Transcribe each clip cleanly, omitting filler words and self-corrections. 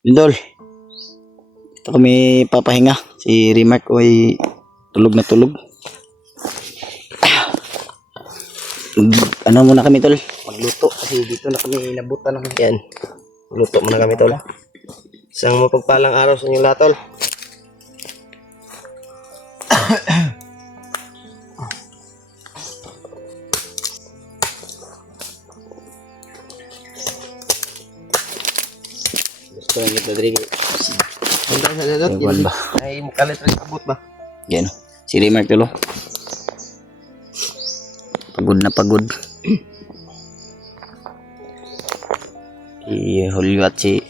Idol, ito kami papahinga. Si Remark ay tulog na tulog. Ano muna kami tol? Magluto kasi dito na kami nabutan ng yan. Luto muna kami tol. Isang mapagpalang araw sa inyo lahat tol. Gusto lang kita Rodrigo. Hanggang sa dadot, Ewan ba? ay mukalit rin abot ba? Yan. Si Remark tol. Oh. Pagod na pagod. Si Julio at si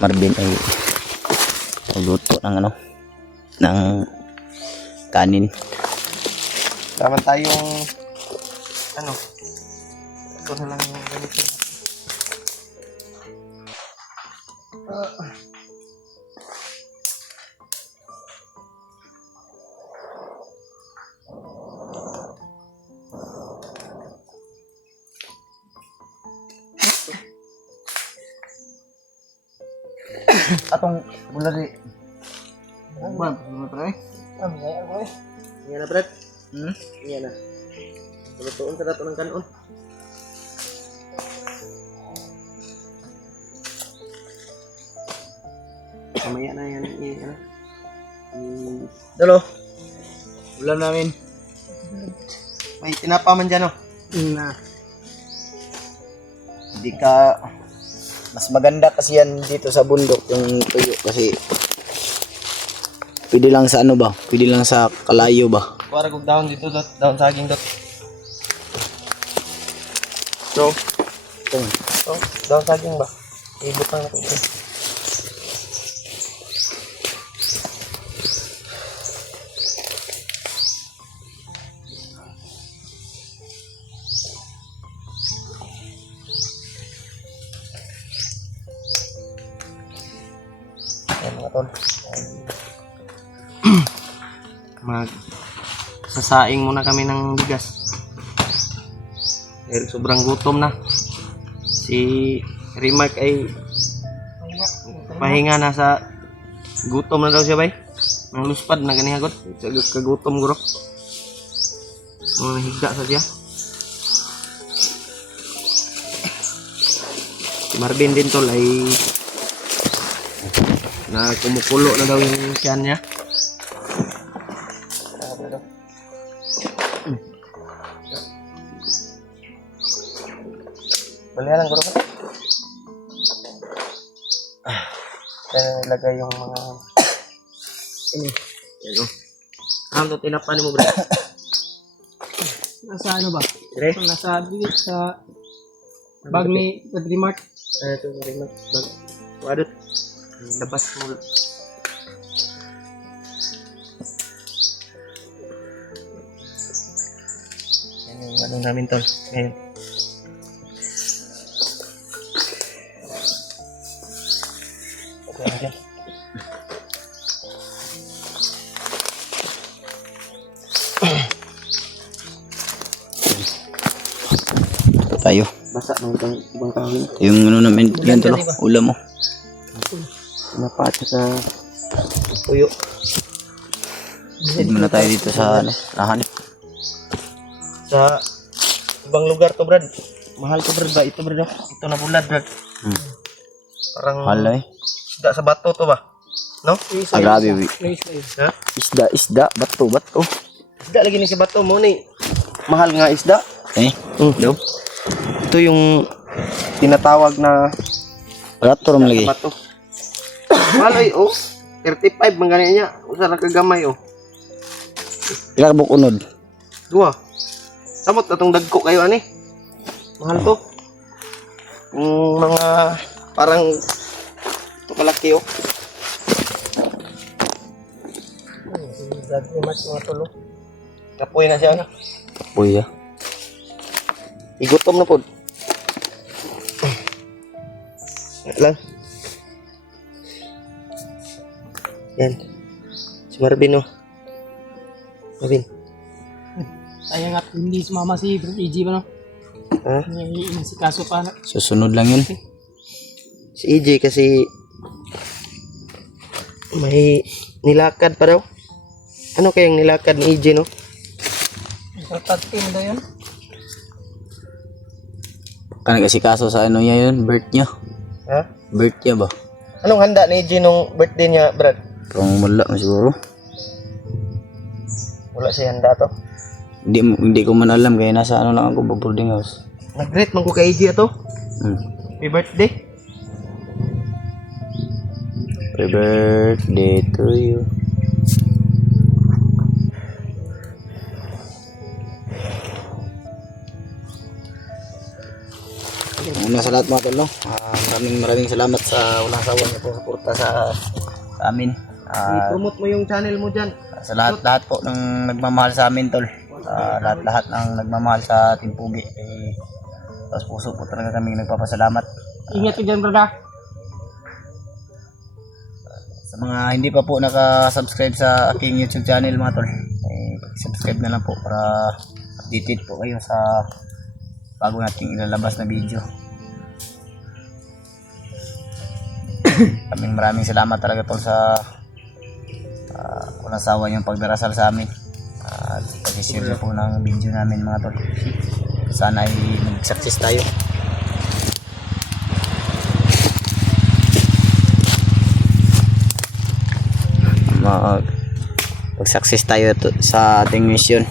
Marvin ay magluto ng ano ng kanin. Tama tayong ano, ito na lang yung ganito. Atong bulari. Ba, pre? Yan na, Brad. Yan na. Lutuon sa dato ng kanon. Mamaya na yan. Yan na. Dalo. Ulam namin. May tinapa man dyan, oh. Na. Hindi ka mas maganda kasi yan dito sa bundok yung tuyo kasi pwede lang sa ano ba? Pwede lang sa kalayo ba? Para kong down dito, dot. Down saging, dot. So, Ito nga. oh, down saging ba? Ibutang na ko dito. Ayan mga tol. Mag sasaing muna kami ng bigas. Dahil sobrang gutom na. Si Remark ay pahinga na sa gutom na daw siya bay. Nang luspad na ganihagot. Kagutom guro. Higda sa siya. Si Marvin din tol ay na kumukulo na daw yung tiyan niya. Balihan lang guro ka. Kaya nilagay yung mga ini. Yan o. Ang to tinapan mo bro. Nasa ano ba? Dire? Nasa dito sa bag ni Remark. Ito rin mag bag. Wadot. Labas mo. Yan yung ano namin tol. Ngayon. Okay, okay. Ito tayo. Basa ng ibang kahoy. Yung ano namin yan tol. Ulam mo. Napaat sa puyo. Head muna tayo dito sa ano, lahan. Sa ibang lugar to brad. Mahal to brad ba? Ito brad. Ito na bulad brad. Parang Halay. isda sa bato to ba? No? Ah, grabe. Ha? Isda, bato. Isda lagi ni sa bato mo ni. Mahal nga isda. Eh, daw. Ito yung tinatawag na Rator mo lagi. bato. Mahal ay oh. 35 man ganyan niya. Usa ra ka gamay oh. Pila ka bukunod. Dua. Samot atong dagko kayo ani. Mahal to. Yung mga parang ito kalaki oh. Remark mga tulo. Kapoy na siya ano. Uy, ah. Igutom na po. Lang. Yan. Si Marvin oh. Marvin. Sayang nga hindi sumama si Bro EG ba no? Ha? Si kaso pa na. Susunod lang yun. Si EJ kasi May nilakad pa daw. Ano kayang nilakad ni EJ, no? Importante mo daw yun. Kan kasi kaso sa ano niya yun, birth niya. Ha? Birth niya ba? Anong handa ni EJ nung birthday niya, Brad? Parang wala mo siguro. Wala siya handa to. Hindi ko man alam kaya nasa ano lang ako, boarding house. Nag-greet man ko kay EJ ato. Happy birthday. Happy birthday to you. Una sa lahat mga tol, no? Maraming salamat sa walang sawa niyo po suporta sa amin. I-promote mo yung channel mo dyan. Sa lahat po ng nagmamahal sa amin tol. Lahat ng nagmamahal sa Team Pugi. Tapos puso po talaga kami nagpapasalamat. Ingat ko dyan, brada. Sa mga hindi pa po naka-subscribe sa aking YouTube channel mga tol, subscribe na lang po para updated po kayo sa bago nating ilalabas na video. Maraming salamat talaga tol sa walang sawa yung pagdarasal sa amin at pag-share na po ng video namin mga tol. Sana ay mag-success tayo. Mag-success tayo sa ating mission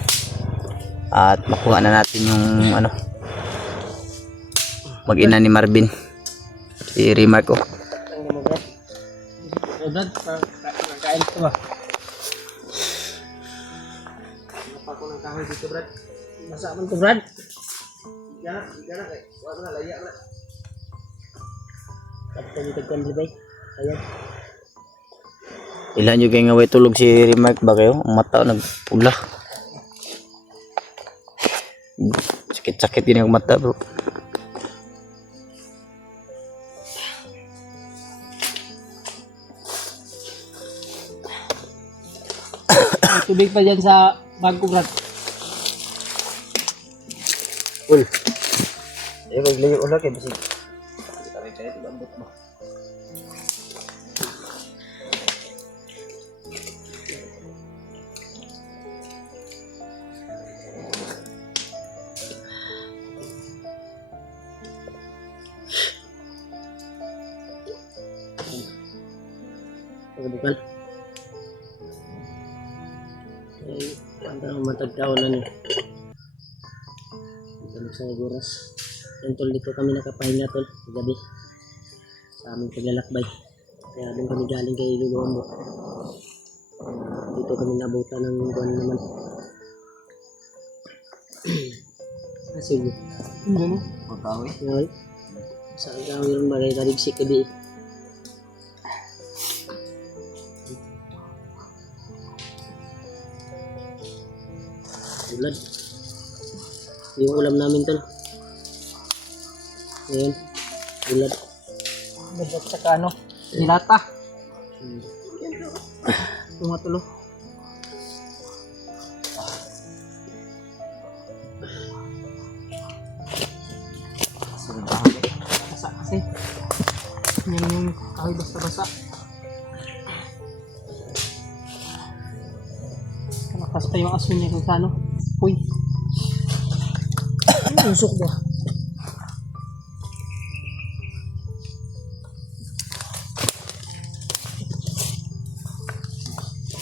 at makuha na natin yung ano, mag-ina ni Marvin, si Remark ko. Brad, nagkain ito ba? Napa ko ng kahoy dito, Brad. Masa man to, Brad? Gana kay. Wala na laya na. Tagkan di ba? Ayan. Ilan yung kaya nga tulog si Remark ba kayo? Ang mata nagpula. Sakit-sakit yun yung mata bro. May tubig pa dyan sa bag ko, Brad. Ul. Maglayo ulit kay bisig. Pagbukan. Ang tanong matagtaon na niya. Ito sa oras. Yan tol, dito kami nakapahinga tol. Gabi. Sa aming paglalakbay. Kaya doon kami galing kay Lulombo. Dito kami nabutan ng buwan naman. Sige. Ano? Makawi. Ngayon. Sa agawin yung bagay kaligsik gabi. Ulad. Yung ulam namin tol. Ayan. Ulad. Ulad at saka ano? Nilata. Mga tulo. Basa kasi. Yan yung kahoy basta-basa. Kalakas pa yung aso niya kung sano. Uy. Usok ba?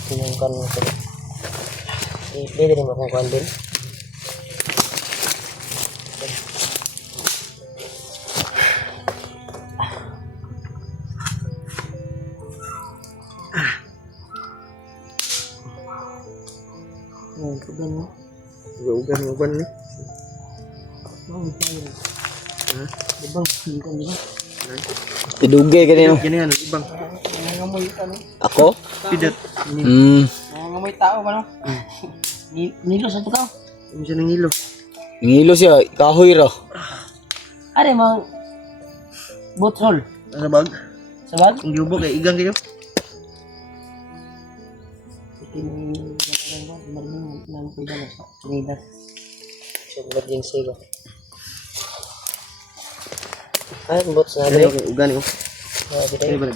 Tinangkan mo ito. Pwede rin akong kuhan din. Ayan, kaban mo. Ugan ni. Oh, ito. Ha? Ibang, hindi ka nila. Tidugay ka nino. Gini ano, ibang. Nangangamoy ka no? Ako? Pidot. Nangangamoy tao ba no? Nilo sa tukaw. Ano siya ng ilo? Ngilo siya, kahoy ra. Are, mga botol. Sa bag? Sa bag? Kung giubo kay igang kayo. Sobrang din sila. Ay, bots na rin. Ugan ko. Ah, kita Ano ba?